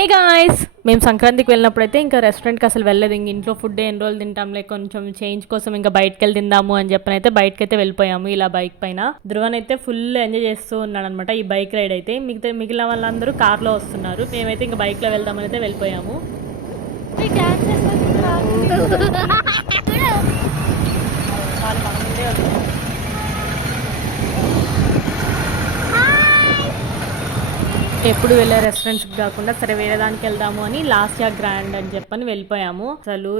Hey guys, మేము సంక్రాంతికి వెళ్ళినప్పుడైతే ఇంకా రెస్టారెంట్కి అసలు వెళ్ళలేదు. ఇంక ఇంట్లో ఫుడ్ ఎన్ని రోజులు తింటాంలే, కొంచెం చేంజ్ కోసం ఇంకా బయటకు వెళ్ళి తిందాము అని చెప్పని అయితే బయటకు అయితే వెళ్ళిపోయాము. ఇలా బైక్ పైన ధ్రువన్ అయితే ఫుల్ ఎంజాయ్ చేస్తూ ఉన్నాడు అనమాట ఈ బైక్ రైడ్ అయితే. మిగిలిన వాళ్ళందరూ కార్లో వస్తున్నారు, మేమైతే ఇంకా బైక్లో వెళ్దామని అయితే వెళ్ళిపోయాము. ఎప్పుడు వెళ్ళే రెస్టారెంట్స్కి కాకుండా సరే వేరే దానికి వెళ్దాము అని లాస్ట్ ఇయర్ గ్రాండ్ అని చెప్పని వెళ్ళిపోయాము. అసలు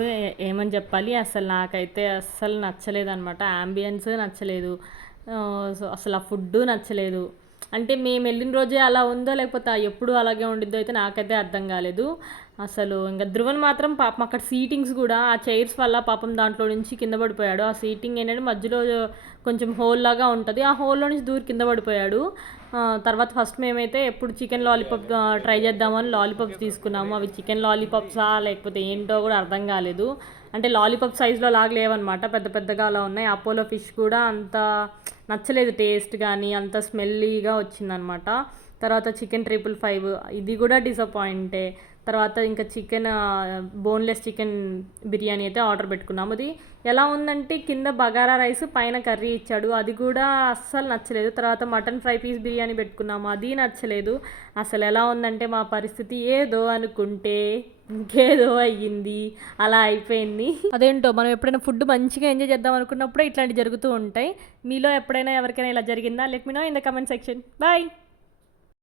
ఏమని చెప్పాలి, అసలు నాకైతే అస్సలు నచ్చలేదు అనమాట. అంబియన్స్ నచ్చలేదు, సో అసలు ఆ ఫుడ్ నచ్చలేదు. అంటే మేము వెళ్ళిన రోజే అలా ఉందో లేకపోతే ఎప్పుడు అలాగే ఉండిద్దో అయితే నాకైతే అర్థం కాలేదు అసలు. ఇంకా ధ్రువన్ మాత్రం పాపం అక్కడ సీటింగ్స్ కూడా ఆ చైర్స్ వల్ల పాపం దాంట్లో నుంచి కింద పడిపోయాడు. ఆ సీటింగ్ ఏంటంటే మధ్యలో కొంచెం హోల్ లాగా ఉంటుంది, ఆ హోల్లో నుంచి దూరి కింద పడిపోయాడు. తర్వాత ఫస్ట్ మేమైతే ఎప్పుడు చికెన్ లాలీపాప్ ట్రై చేద్దామని లాలీపాప్స్ తీసుకున్నాము. అవి చికెన్ లాలీపాప్సా లేకపోతే ఏంటో కూడా అర్థం కాలేదు. అంటే లాలీపాప్ సైజులో లాగా లేవన్నమాట, పెద్ద పెద్దగా అలా ఉన్నాయి. అపోలో ఫిష్ కూడా అంత నచ్చలేదు టేస్ట్ కానీ, అంత స్మెల్లీగా వచ్చిందనమాట. తర్వాత చికెన్ 555 ఇది కూడా డిసప్పాయింటే. తర్వాత ఇంకా చికెన్ బోన్లెస్ చికెన్ బిర్యానీ అయితే ఆర్డర్ పెట్టుకున్నాము. అది ఎలా ఉందంటే కింద బగారా రైస్ పైన కర్రీ ఇచ్చాడు, అది కూడా అస్సలు నచ్చలేదు. తర్వాత మటన్ ఫ్రై పీస్ బిర్యానీ పెట్టుకున్నాము, అది నచ్చలేదు. అసలు ఎలా ఉందంటే మా పరిస్థితి ఏదో అనుకుంటే ఇంకేదో అయ్యింది, అలా అయిపోయింది. అదేంటో మనం ఎప్పుడైనా ఫుడ్ మంచిగా ఎంజాయ్ చేద్దాం అనుకున్నప్పుడే ఇట్లాంటివి జరుగుతూ ఉంటాయి. మీలో ఎప్పుడైనా ఎవరికైనా ఇలా జరిగిందా? Let me know in the comment section. Bye.